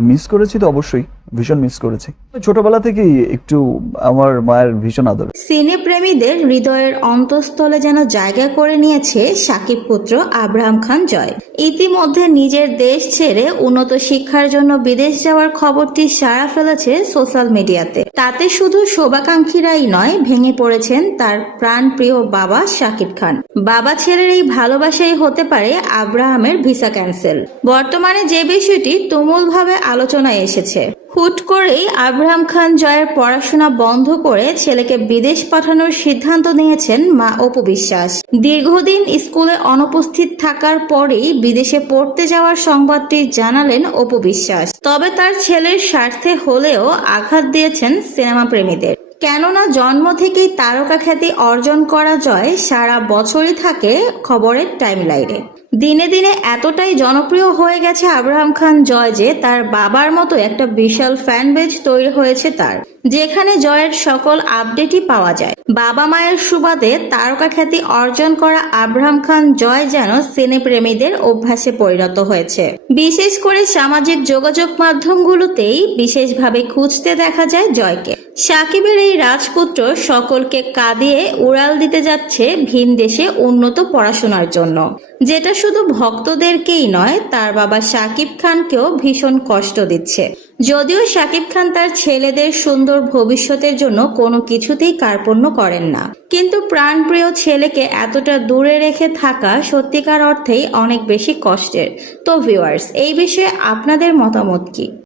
Miss করেছি তো অবশ্যই। ভীষণ মিস করেছি। ছোটবেলা থেকেই একটু আমার মায়ের ভীষণ আদর। সিনে প্রেমীদের হৃদয়ের অন্তঃস্থলে যেন জায়গা করে নিয়েছে সাকিব পুত্র আব্রাহাম খান জয়। ইতিমধ্যে নিজের দেশ ছেড়ে উন্নত শিক্ষার জন্য বিদেশ যাওয়ার খবরটি সাড়া ফেলেছে সোশ্যাল মিডিয়াতে। তাতে শুধু শোভাকাঙ্ক্ষীরাই নয়, ভেঙে পড়েছেন তার প্রাণপ্রিয় বাবা সাকিব খান। বাবা ছেলের এই ভালোবাসাই হতে পারে আব্রাহামের ভিসা ক্যান্সেল। বর্তমানে যে বিষয়টি তুমুলভাবে আলোচনায় এসেছে। হুট করেই আব্রাহাম খান জয়ের পড়াশোনা বন্ধ করে ছেলেকে বিদেশ পাঠানোর সিদ্ধান্ত নিয়েছেন মা অপু বিশ্বাস। দীর্ঘদিন স্কুলে অনুপস্থিত থাকার পরেই বিদেশে পড়তে যাওয়ার সংবাদটি জানালেন অপু বিশ্বাস। তবে তার ছেলের স্বার্থে হলেও আঘাত দিয়েছেন সিনেমা প্রেমীদের কেননা জন্ম থেকেই তারকা খ্যাতি অর্জন করা জয় সারা বছরই থাকে খবরের টাইমলাইনে। দিনে দিনে এতটাই জনপ্রিয় হয়ে গেছে আব্রাহাম খান জয় যে তার বাবার মতো একটা বিশাল ফ্যান বেজ তৈরি হয়েছে তার, যেখানে জয়ের সকল আপডেটই পাওয়া যায়। বাবা মায়ের সুবাদে তারকা খ্যাতি অর্জন করা আব্রাহাম খান জয় যেন সিনে প্রেমীদের অভ্যাসে পরিণত হয়েছে। বিশেষ করে সামাজিক যোগাযোগ মাধ্যমগুলোতেই বিশেষভাবে খুঁজতে দেখা যায় জয়কে। সাকিবের এই রাজপুত্র সকলকে কাঁদিয়ে উড়াল দিতে যাচ্ছে ভিন দেশে উন্নত পড়াশোনার জন্য। যেটা শুধু ভক্তদেরকেই নয়, তার বাবা সাকিব খানকেও ভীষণ কষ্ট দিচ্ছে। যদিও সাকিব খান তার ছেলেদের সুন্দর ভবিষ্যতের জন্য কোনো কিছুতেই কার্পণ্য করেন না। কিন্তু প্রাণপ্রিয় ছেলেকে এতটা দূরে রেখে থাকা সত্যিকার অর্থেই অনেক বেশি কষ্টের। তো ভিউয়ার্স এই বিষয়ে আপনাদের মতামত কি?